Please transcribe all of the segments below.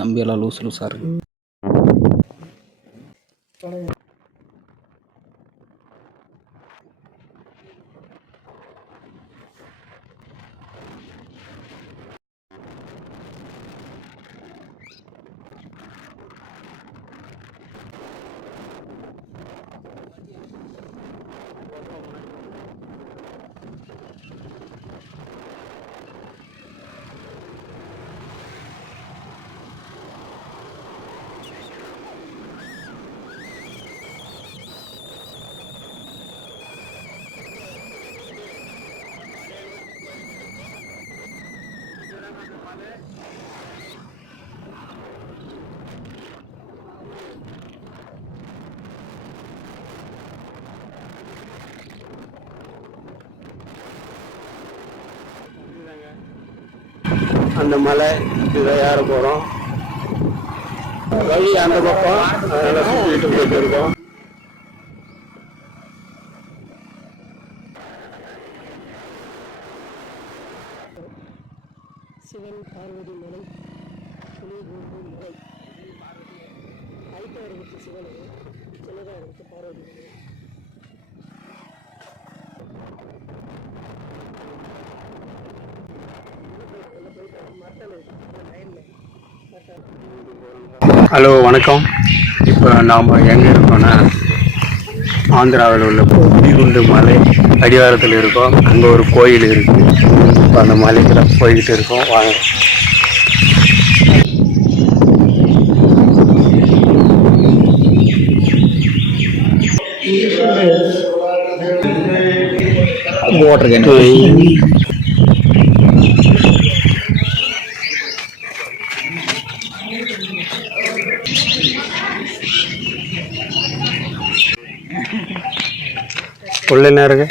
கம்பியெல்லாம் loose லூஸாக இருக்குது. அந்த மலை இதை ஏற போகிறோம். வழி அந்த பக்கம் அதெல்லாம் சுற்றிட்டு போயிட்டு இருக்கோம். சிவன் பார்வதி மலை, புலிகூண்டு மலை. ஹைட்டாக இருக்குது சிவன், சின்னதாக இருக்குது பார்வதி மலை. ஹலோ வணக்கம். இப்போ நாம் எங்கே இருக்கோம்னா ஆந்திராவில் உள்ள புலிகுண்டு மலை அடிவாரத்தில் இருக்கோம். அங்கே ஒரு கோயில் இருக்குது. இப்போ அந்த மலைக்குள்ள போய்கிட்டு இருக்கோம். வாங்க. உள்ள என்ன இருக்கு?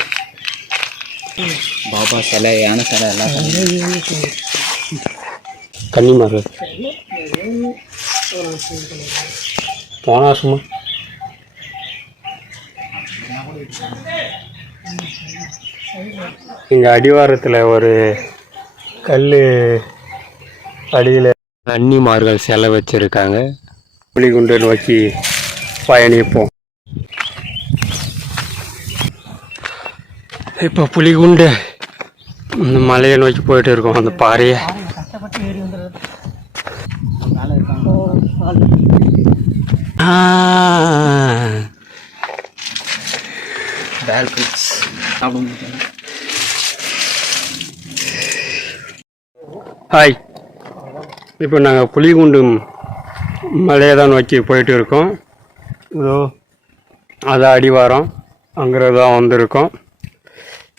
பாபா சிலை, யானை சிலை எல்லாம் கன்னிமார் போனா சும்மா. இங்கே அடிவாரத்தில் ஒரு கல் அடியில் கன்னிமார்கள் சிலை வச்சுருக்காங்க. புலிகுண்டு நோக்கி பயணிப்போம். இப்போ புலிகுண்டு இந்த மலையை நோக்கி போயிட்டு இருக்கோம். அந்த பாறையை ஹாய். இப்போ நாங்கள் புலிகுண்டு மலையை தான் நோக்கி போயிட்டு இருக்கோம். இதோ அது அடிவாரம், அங்கே தான் வந்திருக்கோம்.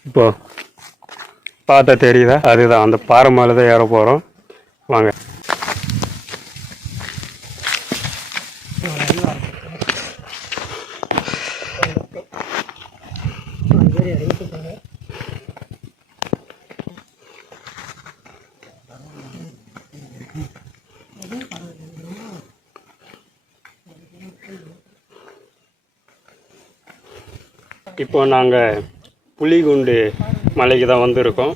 இப்போ பார்த்தா தெரியுதா? அதுதான் அந்த பாறை மேலே தான் ஏற போகிறோம். வாங்க. இப்போ நாங்கள் புலிகுண்டு மலைக்கு தான் வந்திருக்கோம்.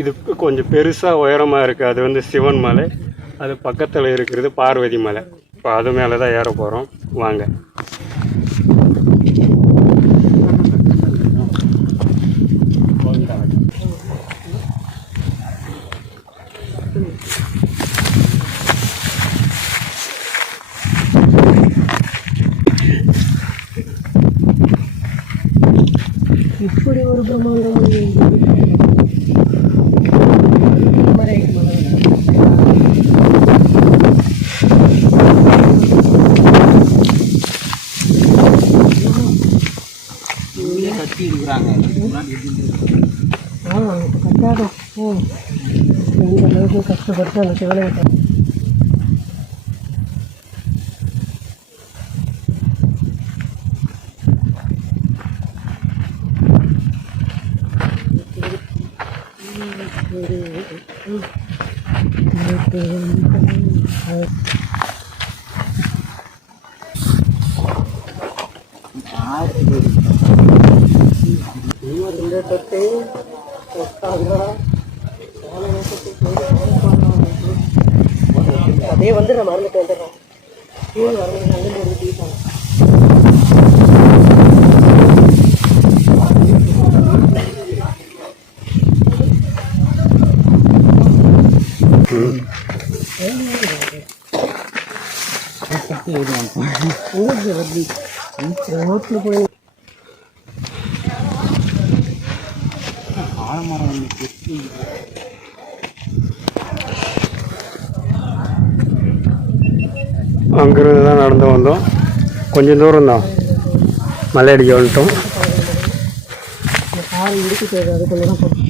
இது கொஞ்சம் பெருசாக உயரமாக இருக்குது. அது வந்து சிவன் மலை. அது பக்கத்தில் இருக்கிறது பார்வதி மலை. இப்போ அது மேலே தான் ஏற போகிறோம். வாங்க. இப்படி ஒரு பிரம்மாண்டம் கட்டி இருக்கிறாங்க. கட்டாடும் எந்த அளவுக்கு கஷ்டப்பட்டு அந்த சிவனை அப்படியே வந்து நான் மறந்துட்டு வந்துடுறேன். இவங்க வரணும் அங்கே ஒரு டீப்பாங்க. ரோட்டில் போய் ஆலமரம் வந்து அங்கிருந்து தான் நடந்து வந்தோம். கொஞ்சம் தூரம் தான் மலை அடிக்க வந்துட்டோம். கால் இடுக்கு தேவை அதுக்குள்ளே தான் போகிறோம்.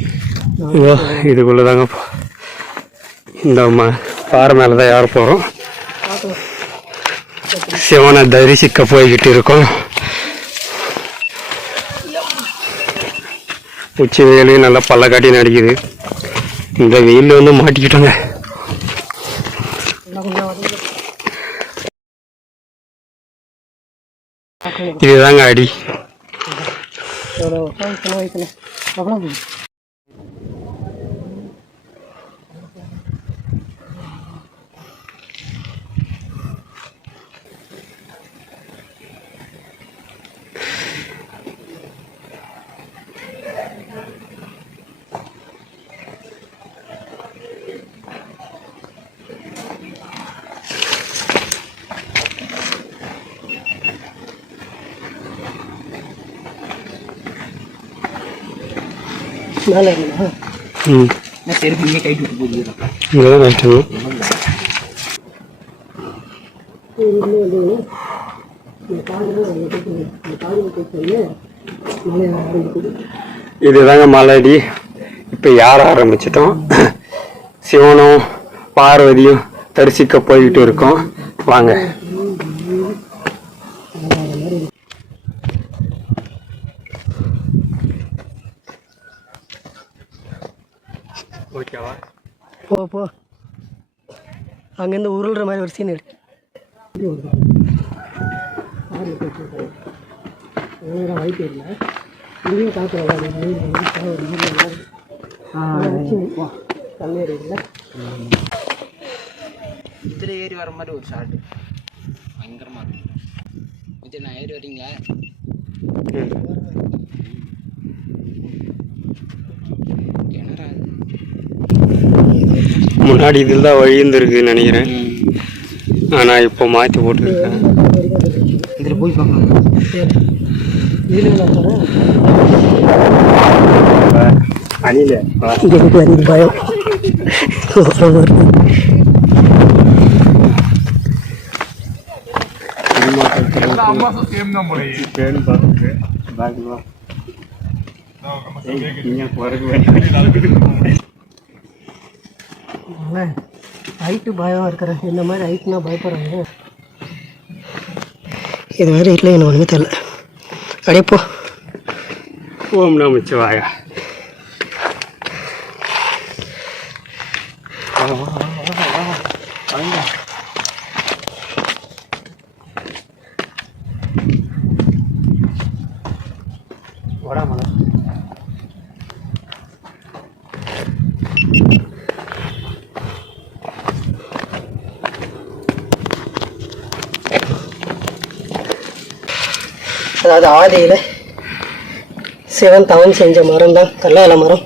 இதோ இதுக்குள்ளே தாங்க இந்த பாறை மேலே தான் ஏற போகிறோம். சிவனை தரிசிக்க போய்கிட்டு இருக்கோம். உச்சி வெயிலையும் நல்லா பல்ல காட்டி நடிக்குது. இந்த வெயிலில் வந்து மாட்டிக்கிட்டோங்க. இதுதாங்க அடி. மேலே இருந்தா செருப்பு கைட்டு விட்டு போகுது. இங்கதான் கஷ்டம். இதுதாங்க மலையடி. இப்போ ஏற ஆரம்பிச்சிட்டோம். சிவனும் பார்வதியும் தரிசிக்க போய்கிட்டு இருக்கோம். வாங்க. ஓகேவா? போ போ. அங்கேருந்து உருள்ற மாதிரி ஒரு சீன் இருக்கு. வாய்ப்பு இல்லை. இங்கேயும் காற்று தண்ணீர் இல்லை. இதில் ஏறி வர மாதிரி ஒரு ஷார்ட் பயங்கரமாக இருக்கும். இது நான் ஏறி வரீங்களா? கிணறா? முன்னாடி இதில் தான் வழி இருந்திருக்குன்னு நினைக்கிறேன். ஆனால் இப்போ மாற்றி போட்டுருக்கேன். இதில் போய் பார்க்கலாம். அணில பயம் ஹைட்டு பயம் இருக்கிறேன். இந்த மாதிரி ஹைட்னா பயப்படுறாங்க. இது மாதிரி ஹைட்டில் எனக்கு ஒன்றுமே தெரியல. அப்படியே போ. ஓம் நமச்சிவாய. அதாவது ஆதியில் சிவன் தவம் செஞ்ச மரம் தான் கல்லால மரம்.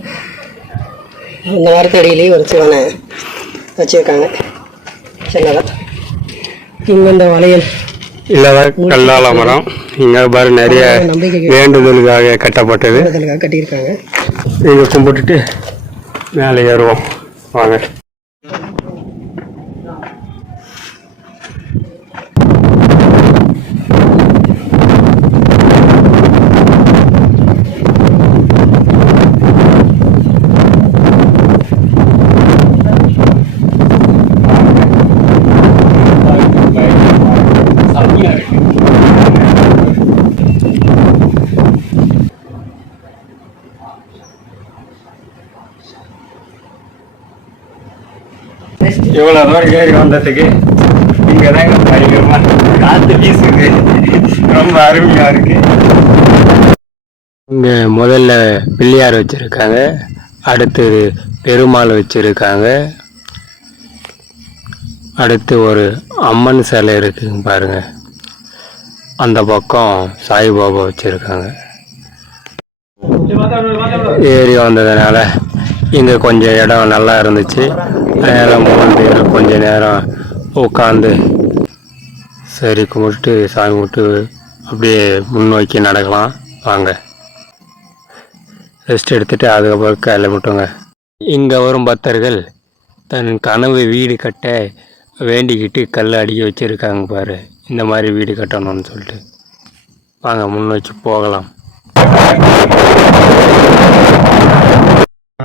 இந்த மரத்தடியிலேயே ஒரு சிவனை வச்சுருக்காங்க. சின்னதாக இங்கே இந்த வளையல் இல்லதான் கல்லால மரம். இங்கே பாரு நிறைய வேண்டுதலுக்காக கட்டப்பட்டது. கட்டியிருக்காங்க. இங்கே கும்பிட்டுட்டு மேலே ஏறுவோம். வாங்க. இவ்வளோ தூரம் ஏறி வந்ததுக்கு இங்கே தாங்க பயங்கரமாக காற்று வீசுது. ரொம்ப அருமையாக இருக்கு. இங்கே முதல்ல பிள்ளையார் வச்சுருக்காங்க. அடுத்தது பெருமாள் வச்சுருக்காங்க. அடுத்து ஒரு அம்மன் சிலை இருக்குங்க பாருங்கள். அந்த பக்கம் சாய்பாபா வச்சுருக்காங்க. ஏறி வந்ததுனால இங்கே கொஞ்சம் இடம் நல்லா இருந்துச்சு. அதனால் 3 பேர் கொஞ்ச நேரம் உட்காந்து சரி கும்பிட்டு சாமி கும்பிட்டு அப்படியே முன்னோக்கி நடக்கலாம் வாங்க. ரெஸ்ட் எடுத்துகிட்டு அதுக்கப்புறம் கிளம்பிட்டோங்க. இங்கே வரும் பக்தர்கள் தன் கனவு வீடு கட்ட வேண்டிக்கிட்டு கல் அடிக்க வச்சுருக்காங்க பாரு. இந்த மாதிரி வீடு கட்டணும்னு சொல்லிட்டு வாங்க முன்னோக்கி போகலாம்.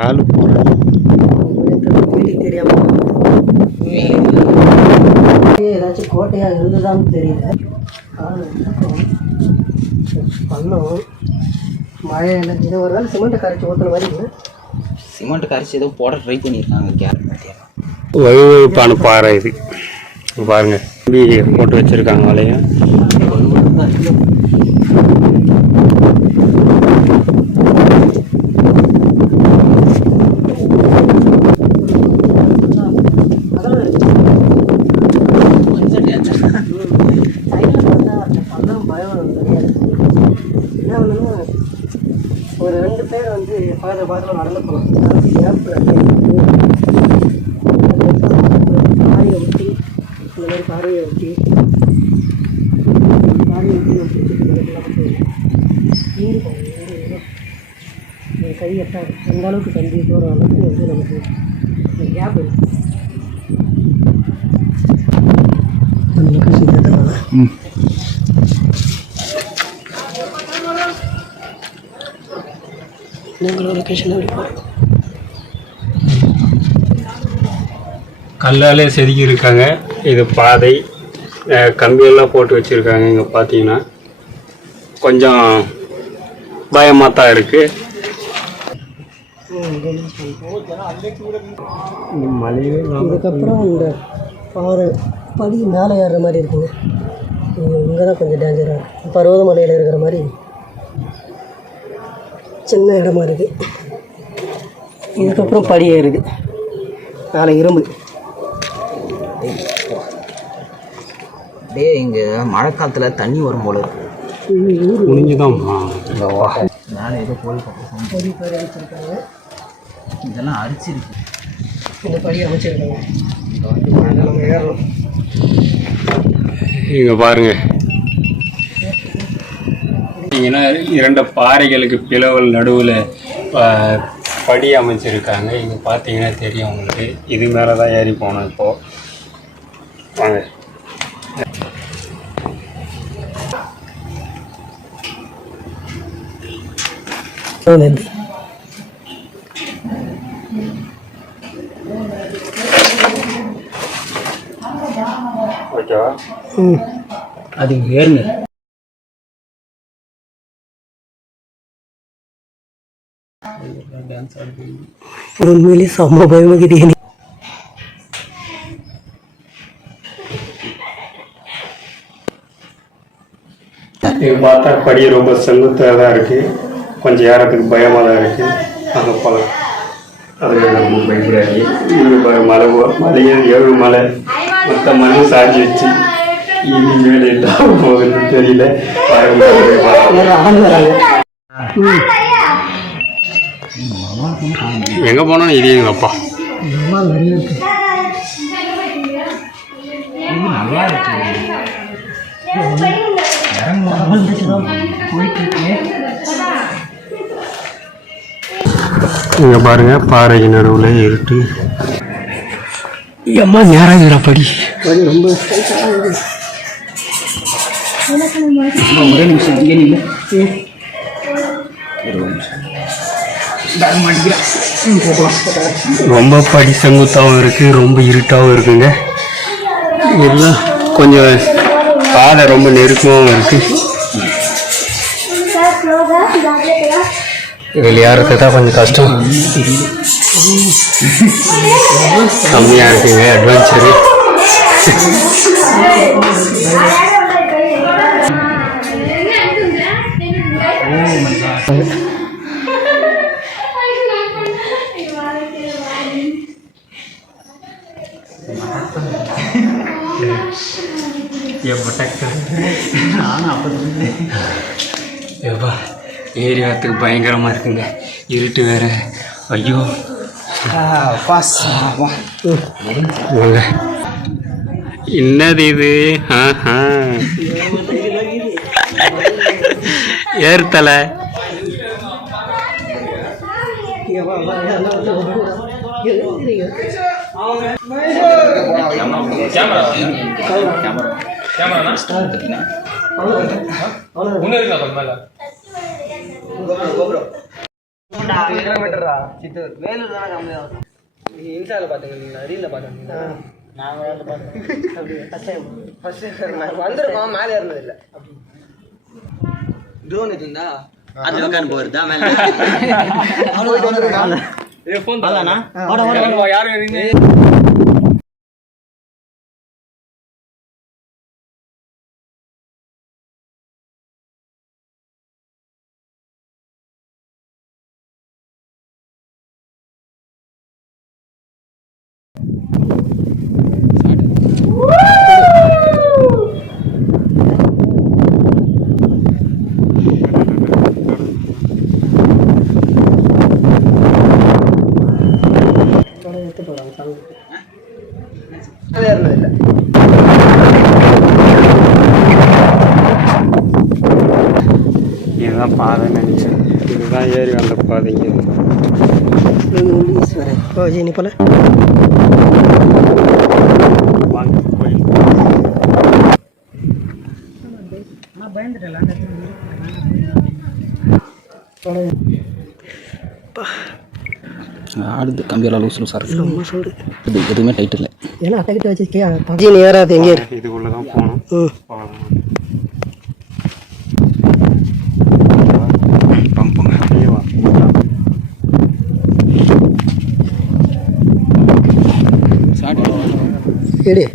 ஆளு வீட்டுக்கு தெரியாம ஏதாச்சும் கோட்டையா இருந்ததான்னு தெரியல. பண்ணோம் மழையில இது ஒரு நாள் சிமெண்ட் கரைச்சி ஊற்றுன மாதிரி இருக்குது. சிமெண்ட் கரைச்சி ஏதோ போட ட்ரை பண்ணியிருக்காங்க. கேரட் வலுவழுப்பான பாறை இது பாருங்க. போட்டு வச்சிருக்காங்க வலையும். ஒரு 2 பேர் வந்து பக்கத்தில் நடந்து போகலாம். பாறையை ஊற்றி இந்த மாதிரி பாறையை ஊற்றி கை எட்டாது அந்த அளவுக்கு தண்ணி போகிற அளவுக்கு வந்து நமக்கு கேப் இருக்குது. கல்லாலே செதுக்கி இருக்காங்க. இது பாதை கம்பியெல்லாம் போட்டு வச்சுருக்காங்க. இங்கே பார்த்தீங்கன்னா கொஞ்சம் பயமாக தான் இருக்குது. இதுக்கப்புறம் இந்த பாறை படி மேலே ஏறுற மாதிரி இருக்குங்க. இங்கே தான் கொஞ்சம் டேஞ்சராக இருக்குது. பர்வதமலையில் இருக்கிற மாதிரி சின்ன இடமா இருக்குது. இதுக்கப்புறம் படி ஏறுது. மேலே இரும்பு. அப்படியே இங்கே மழை காலத்தில் தண்ணி வரும் போல இருக்கு. முடிஞ்சுதான் மேலே ஏதோ பொடி அமைச்சிருக்காங்க. இதெல்லாம் அரிச்சிருக்கு. இந்த படி அமைச்சிருக்காங்க. நம்ம ஏறணும். இங்கே பாருங்க. பார்த்தீங்கன்னா 2 பாறைகளுக்கு பிளவல் நடுவில் படி அமைச்சிருக்காங்க. இங்கே பார்த்தீங்கன்னா தெரியும் உங்களுக்கு. இது மேலே தான் ஏறி போனோம். இப்போது வாங்க. ஓகேவா? அது ஏறுங்க. உண்மையிலே செம்ம பயமுக்குது. இது பார்த்தா படி ரொம்ப செங்குத்தாக தான் இருக்குது. கொஞ்சம் ஏறத்துக்கு பயமாக தான் இருக்குது. அங்கே போகலாம். அதில் ரொம்ப பயப்படாது. இது மலையே 7 மலை மொத்த மண் சாஞ்சி வச்சு இனிமேல் என்ன போகுதுன்னு தெரியல. எங்கே போனாலும் இது எங்கள் அப்பா நல்லா இருக்கு. இங்கே பாருங்க. பாறைக்கு நடுவில் இருட்டு. அம்மா நேராக படி ரொம்ப ஒரே நிமிஷம் இங்கே நின்று ரொம்ப படி செங்குத்தாகவும் இருக்குது. ரொம்ப இருட்டாகவும் இருக்குங்க. எல்லாம் கொஞ்சம் பாதை ரொம்ப நெருக்கமாகவும் இருக்குது. இதில் ஏறதுக்கு தான் கொஞ்சம் கஷ்டம். கம்மியாக இருக்குங்க அட்வென்ச்சரு. நானும் அப்போ எப்பா ஏரியாத்துக்கு பயங்கரமாக இருக்குங்க. இருட்டு வேறு. ஐயோ பாஸ் வாங்க. என்னது இது? ஏறுத்தலை வேலூர் தானே கம்மியாகும். இன்ஸ்டாவில் பார்த்துங்க, ரீலில் பார்த்துருந்தீங்களா? நாங்கள் வந்திருக்கோம், மேலே ஏறினதில்லை. ட்ரோன் இருந்தா அது உட்காந்து போகிறதா மேலே ஏறினதில்லை. இதுதான் பாதை நினைச்சேன். இதுதான் ஏறி வந்த பாதைங்க. ஜீனி போல வாங்க கோயில். ஆடுது கம்பியெல்லாம் லூஸ் லூஸாக இருக்குது. இது எதுவுமே டைட் இல்லை. ஏன்னா அட்டைக்கிட்ட வச்சுருக்கியா? ஜீனி ஏறாது. எங்கே இதுக்குள்ளே தான் போகணும். பம்புங்க எடு.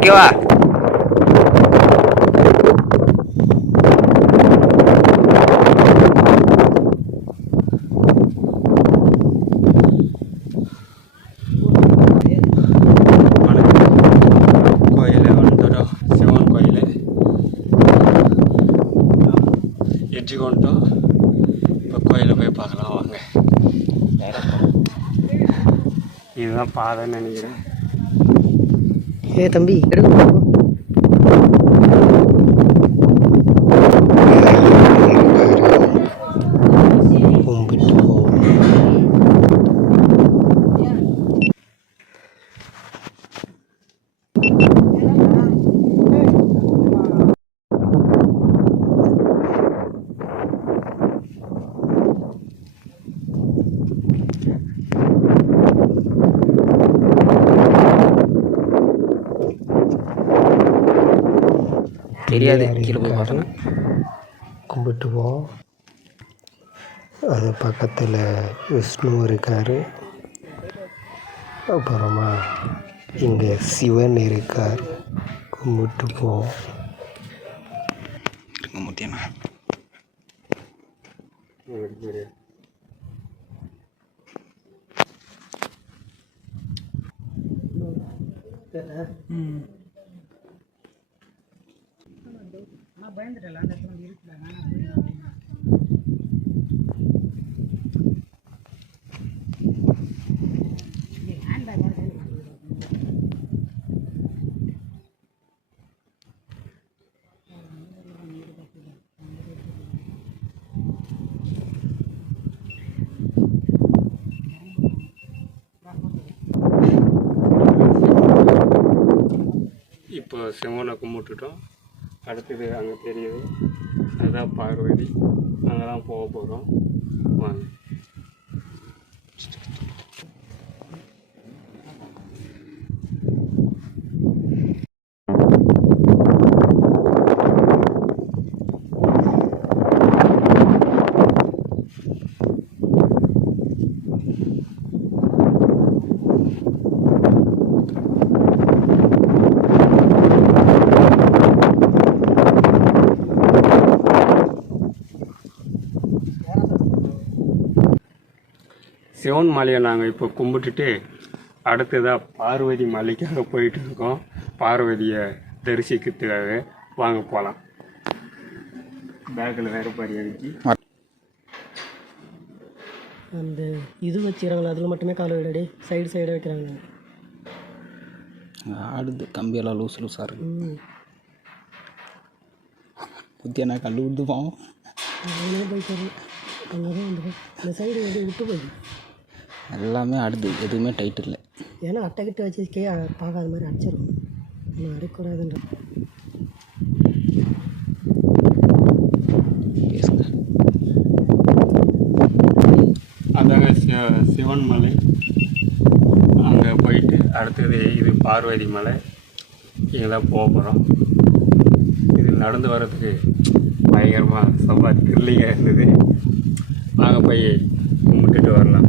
ஓகேவா? கோயில் வந்துட்டோம். சிவன் கோயில் எட்ஜி கொண்டோம். இப்போ கோயிலை போய் பார்க்கலாம் வாங்க. இதுதான் பாதைன்னு நினைக்கிறேன். ஏ தம்பி தெரியாது. கீழே போய் பார்த்தோன்னா கும்பிட்டுவோம். அது பக்கத்தில் விஷ்ணு இருக்கார். அப்புறமா இங்கே சிவன் இருக்கார். கும்பிட்டுப்போம். முத்தியண்ணா இப்போ சிவனை கும்பிட்டுட்டோம். அடுத்தது அங்கே தெரியுது, அதுதான் பார்வதி. அங்கே தான் போக போகிறோம். வாங்க. சிவன் மலையை நாங்கள் இப்போ கும்பிட்டுட்டு அடுத்ததாக பார்வதி மலைக்காக போயிட்டு இருக்கோம். பார்வதியை தரிசிக்கிறதுக்காக வாங்க போகலாம். பேக்கில் வேறு பாரி அடிச்சு அந்த இது வச்சுக்கிறாங்களா, அதில் மட்டுமே காலை விடாடி சைடு வைக்கிறாங்க. ஆடுது கம்பியெல்லாம் லூஸாக இருக்கு. புத்தியானா கல் விட்டுப்போம். அங்கே போயிட்டு அங்கே தான் வந்து இந்த சைடு வந்து விட்டு போயிடும். எல்லாமே ஆடுது, எதுவுமே டைட் இல்லை. ஏன்னா அட்டைக்கிட்ட வச்சு பார்க்காத மாதிரி அடிச்சிடும். ஆனால் அடிக்கூடாதுன்ற அதாங்க சிவன் மலை. அங்கே போயிட்டு அடுத்தது இது பார்வதி மலை. இங்கே தான் போக போகிறோம். இது நடந்து வர்றதுக்கு பயங்கரமாக செம்ம த்ரில்லிங்காக இருந்தது. வாங்க போய் கும்பிட்டுட்டு வரலாம்.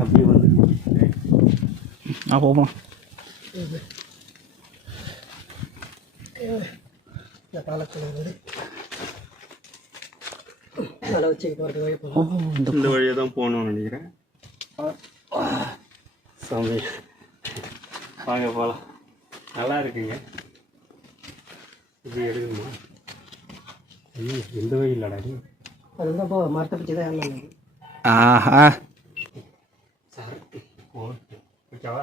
அப்படியே வந்து போவோம். இந்த பாலத்தில் வந்து மலை வச்சு போகிறது வழி போகும். இந்த வழியாக தான் போகணும்னு நினைக்கிறேன். சாமி வாங்க போகலாம். நல்லா இருக்குங்க. இது எடுக்கணுமா? எந்த வழி இல்லடாடி. அதுதான் போ மரத்தை பற்றி தான் ஏறணும். ஆஹா சார் ஓகே ஓகேவா?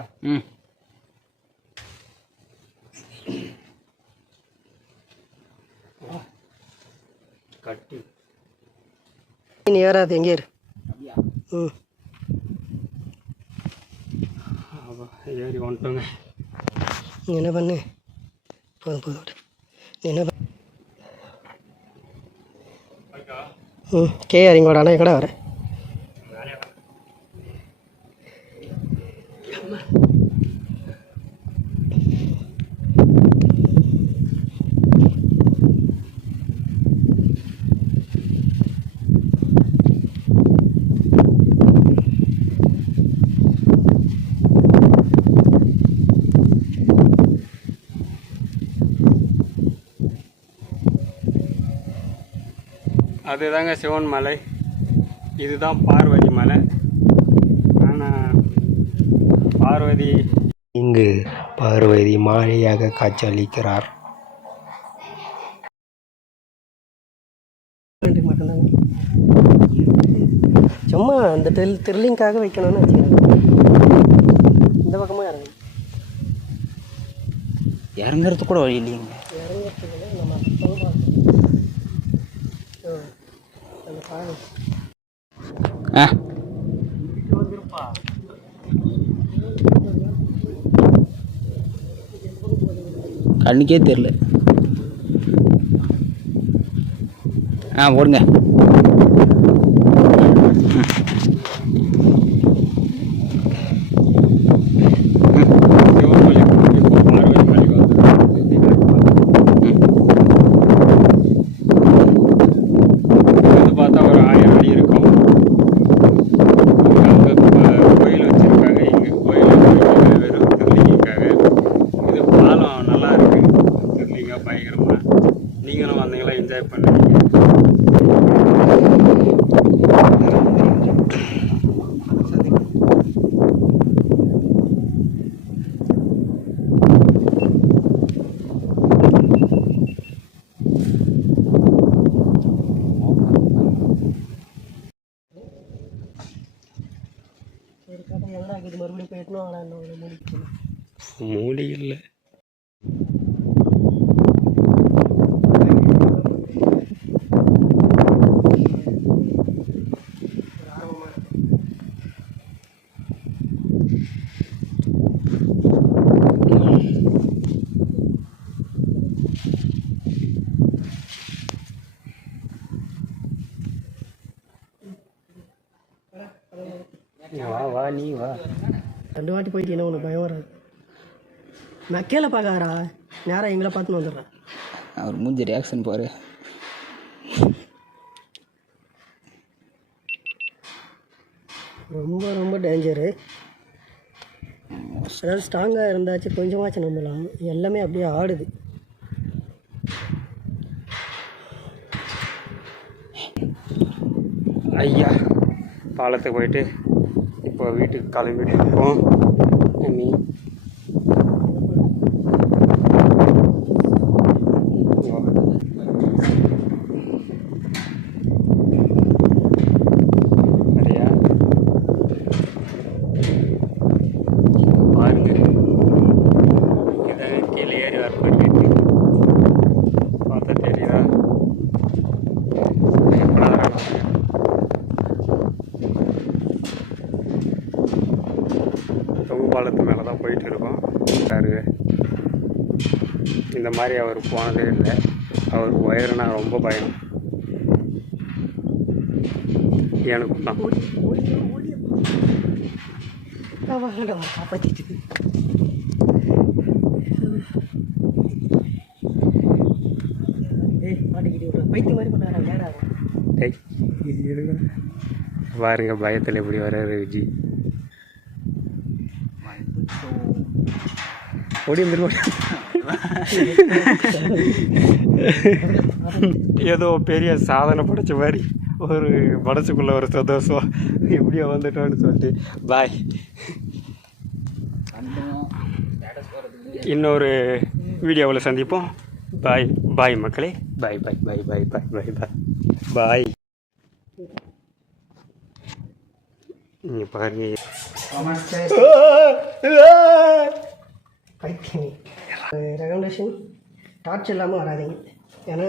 கட்டு நீ ஏறாது எங்கே இரு. ஏறி வந்துட்டோங்க. நீ என்ன பண்ணு, போதும் நீ என்ன பண்ணு. கே இறங்கோட அண்ணா கூட வர. அதுதாங்க சிவன் மலை. இதுதான் பார்வதி மலை. ஆனால் பார்வதி இங்கு பார்வதி மாலையாக காட்சியளிக்கிறார். மட்டும்தாங்க சும்மா அந்த த்ரில்லிங்காக வைக்கணும்னு வச்சுக்கிறேன். இந்த பக்கமாக இறங்கு. இறங்குறது கூட வழி இல்லைங்க. இறங்கிறதுக்கு நம்ம அந்த பாருங்க கண்ணுக்கே தெரியல. ஓடுங்க. பார்த்தா ஒரு 1000 அடி இருக்கும். அங்கே கோயில் வச்சுருக்காங்க. இங்கே கோயில் வெறும் திருலிங்காக. இது பாலம் நல்லா இருக்கு. திருலிங்காக பயங்கரமாக. நீங்களும் வந்தீங்களா என்ஜாய் பண்ணுவீங்க. மறுபடியும் போயிட்டோம். ஆனால் மூடி இல்லை. வா நீ வா. 2 வாட்டி போயிட்டீங்கன்னா உனக்கு பயம் வராது. நான் கீழே பார்க்காதரா, நேராக எங்களை பார்த்துன்னு வந்துடுறேன். அவர் மூஞ்சி ரியாக்ஷன் பாரு. ரொம்ப ரொம்ப டேஞ்சரு. அதாவது ஸ்ட்ராங்காக இருந்தாச்சு கொஞ்சமாச்சும் நம்பலாம். எல்லாமே அப்படியே ஆடுது. ஐயா பாலத்துக்கு போயிட்டு இப்போ வீட்டுக்கு கிளம்பிட்டு இருக்கோம். அம்மி சரியா பாருங்க, இதான் கீழே ஏறி வரப்பட்டு பார்த்தா தெரியுதா? தொங்கு பாலத்து மேலே தான் போயிட்டு இருக்கோம். இந்த மாதிரி அவர் போனதே இல்லை. அவர் உயரனா ரொம்ப பயம். எனக்கும் தான். காப்பாற்றிட்டு மாட்டிக்கிட்டு பைத்திய மாதிரி பண்ணாரா வேற பாருங்க பயத்தில் எப்படி வர்றாரு விஜி. ஓடி ஏதோ பெரிய சாதனை படைச்ச மாதிரி ஒரு மனசுக்குள்ள ஒரு சந்தோஷம், எப்படியோ வந்துட்டோன்னு சொல்லிட்டு பாய். இன்னொரு வீடியோவில் சந்திப்போம். பாய் பாய் மக்களே, பாய் பாய் பாய் பாய் பாய் பாய் பாய் பாய். நீங்கள் பாருங்க பைத்தியம். ரெக்கமெண்டேஷன் டார்ச் இல்லாமல் வராதிங்க. ஏன்னா